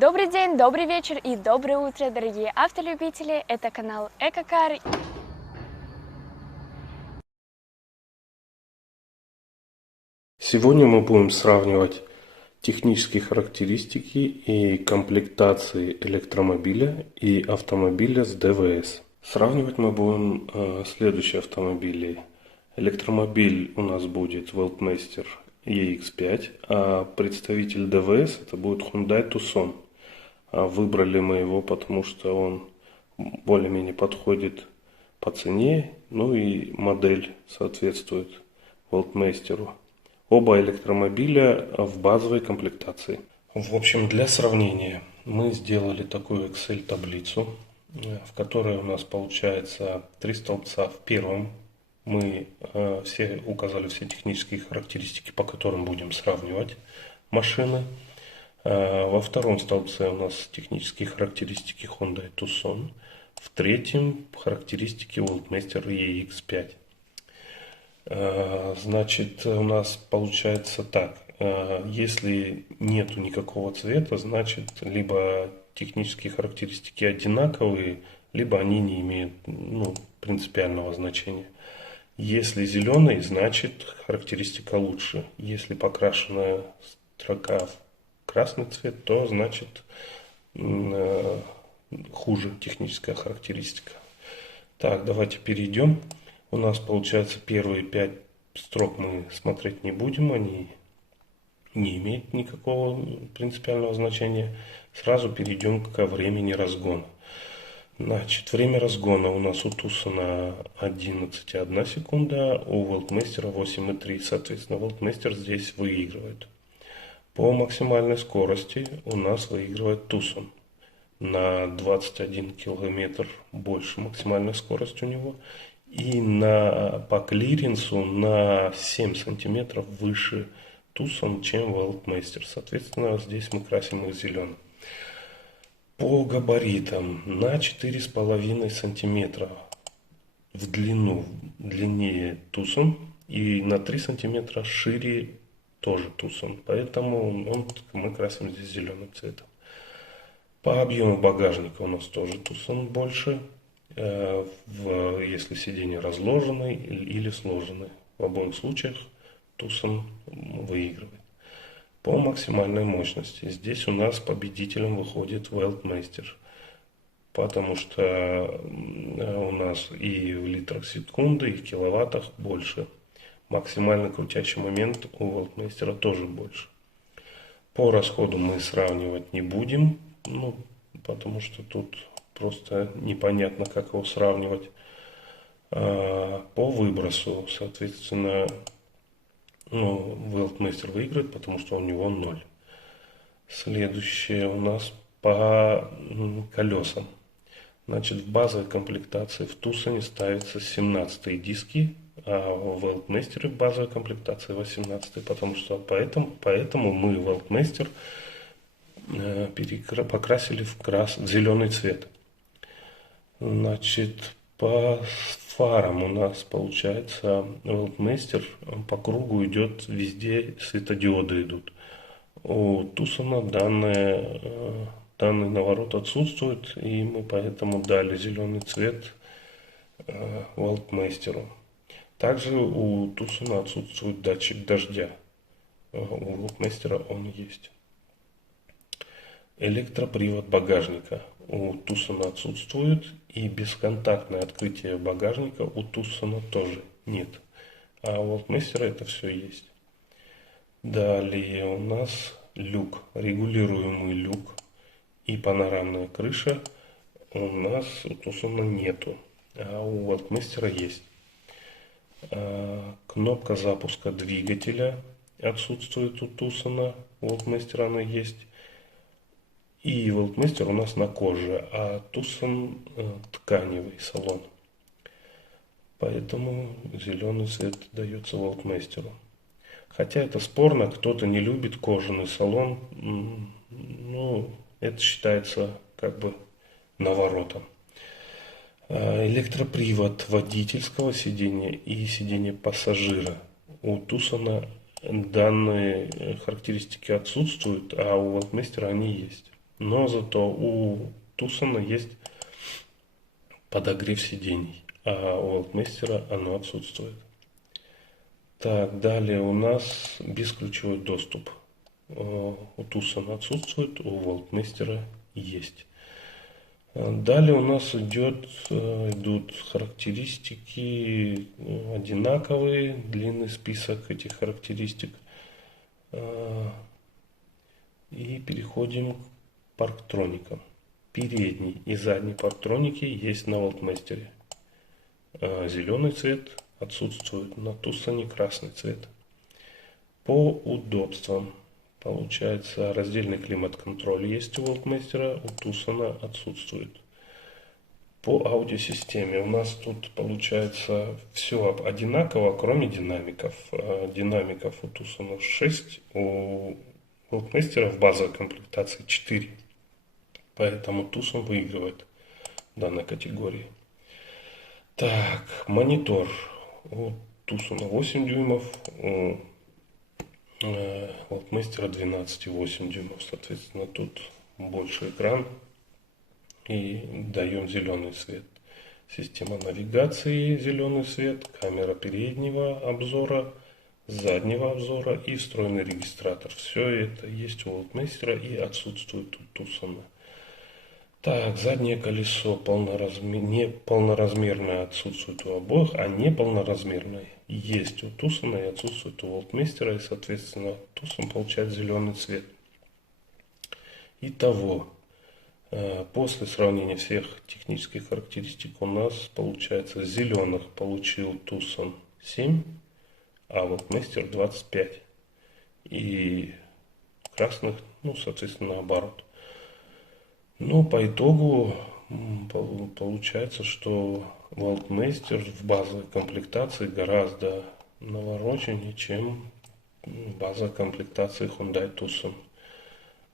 Добрый день, добрый вечер и доброе утро, дорогие автолюбители! Это канал Экокар. Сегодня мы будем сравнивать технические характеристики и комплектации электромобиля и автомобиля с ДВС. Сравнивать мы будем следующие автомобили. Электромобиль у нас будет Weltmeister EX5, а представитель ДВС это будет Hyundai Tucson. Выбрали мы его, потому что он более-менее подходит по цене, ну и модель соответствует Weltmeister. Оба электромобиля в базовой комплектации. В общем, для сравнения мы сделали такую Excel-таблицу, в которой у нас получается три столбца. В первом мы указали все технические характеристики, по которым будем сравнивать машины. Во втором столбце у нас технические характеристики Hyundai Tucson. В третьем характеристики Weltmeister EX5. Значит, у нас получается так. Если нету никакого цвета, значит, либо технические характеристики одинаковые, либо они не имеют принципиального значения. Если зеленый, значит характеристика лучше. Если покрашенная строка в красный цвет, то значит хуже техническая характеристика. Так, давайте перейдем. У нас получается первые 5 строк мы смотреть не будем, они не имеют никакого принципиального значения. Сразу перейдем к времени разгона. Значит, время разгона у нас у Tucson 11,1 секунда, у Weltmeister 8,3. Соответственно, Weltmeister здесь выигрывает. По максимальной скорости у нас выигрывает Tucson. На 21 километр больше максимальная скорость у него. И по клиренсу на 7 сантиметров выше Tucson, чем Weltmeister. Соответственно, здесь мы красим их зеленым. По габаритам на 4,5 сантиметра в длину длиннее Tucson и на 3 сантиметра шире тоже Tucson. Поэтому мы красим здесь зеленым цветом. По объему багажника у нас тоже Tucson больше. Если сиденья разложены или сложены. В обоих случаях Tucson выигрывает. По максимальной мощности. Здесь у нас победителем выходит Weltmeister. Потому что у нас и в литрах секунды, и в киловаттах больше. Максимально крутящий момент у Weltmeister тоже больше. По расходу мы сравнивать не будем. Потому что тут просто непонятно, как его сравнивать. По выбросу, соответственно, Weltmeister выиграет, потому что у него 0. Следующее у нас по колесам. Значит, в базовой комплектации в Tucson ставятся 17 диски, а в Weltmeister в базовой комплектации 18. Поэтому мы Weltmeister покрасили в зеленый цвет. Значит, по фарам у нас получается Weltmeister по кругу идет, везде светодиоды идут. У Tucson данный наворот отсутствует, и мы поэтому дали зеленый цвет Weltmeister. Также у Tucson отсутствует датчик дождя. У Weltmeister он есть. Электропривод багажника у Tucson отсутствует, и бесконтактное открытие багажника у Tucson тоже нет. А у Weltmeister это все есть. Далее у нас люк, регулируемый люк и панорамная крыша у нас у Tucson нету, а у Weltmeister есть. Кнопка запуска двигателя отсутствует у Tucson, у Weltmeister она есть. И Weltmeister у нас на коже, а Tucson тканевый салон. Поэтому зеленый цвет дается Weltmeister. Хотя это спорно, кто-то не любит кожаный салон. Это считается как бы наворотом. Электропривод водительского сидения и сидения пассажира. У Tucson данные характеристики отсутствуют, а у Weltmeister они есть. Но зато у Tucson есть подогрев сидений, а у Волтмейстера оно отсутствует. Так, далее у нас бесключевой доступ. У Tucson отсутствует, у Волтмейстера есть. Далее у нас идут характеристики одинаковые, длинный список этих характеристик. И переходим к парктроникам. Передний и задний парктроники есть на Волтмейстере. Зеленый цвет отсутствует, на Tucson красный цвет. По удобствам. Получается, раздельный климат-контроль есть у Волтмейстера, у Tucson отсутствует. По аудиосистеме у нас тут получается все одинаково, кроме динамиков. Динамиков у Tucson 6, у Волтмейстера в базовой комплектации 4. Поэтому Tucson выигрывает в данной категории. Так, монитор. У Tucson 8 дюймов, у Волтмейстера 12,8 дюймов. Соответственно, тут больше экран и даем зеленый свет. Система навигации зеленый свет, камера переднего обзора, заднего обзора и встроенный регистратор. Все это есть у Волтмейстера и отсутствует у Tucson. Так, заднее колесо не полноразмерное отсутствует у обоих, а не полноразмерное есть у Tucson и отсутствует у Волтмейстера, и, соответственно, Tucson получает зеленый цвет. Итого, после сравнения всех технических характеристик у нас получается зеленых получил Tucson 7, а Волтмейстер 25. И красных, соответственно, наоборот. Но по итогу получается, что Волтмейстер в базовой комплектации гораздо навороченнее, чем базовая комплектация Hyundai Tucson.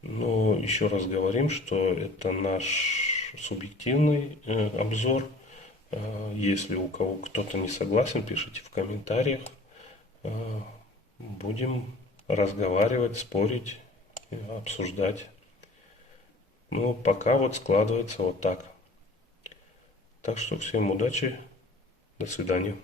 Но еще раз говорим, что это наш субъективный обзор. Если у кого кто-то не согласен, пишите в комментариях. Будем разговаривать, спорить, обсуждать. Но пока вот складывается вот так. Так что всем удачи. До свидания.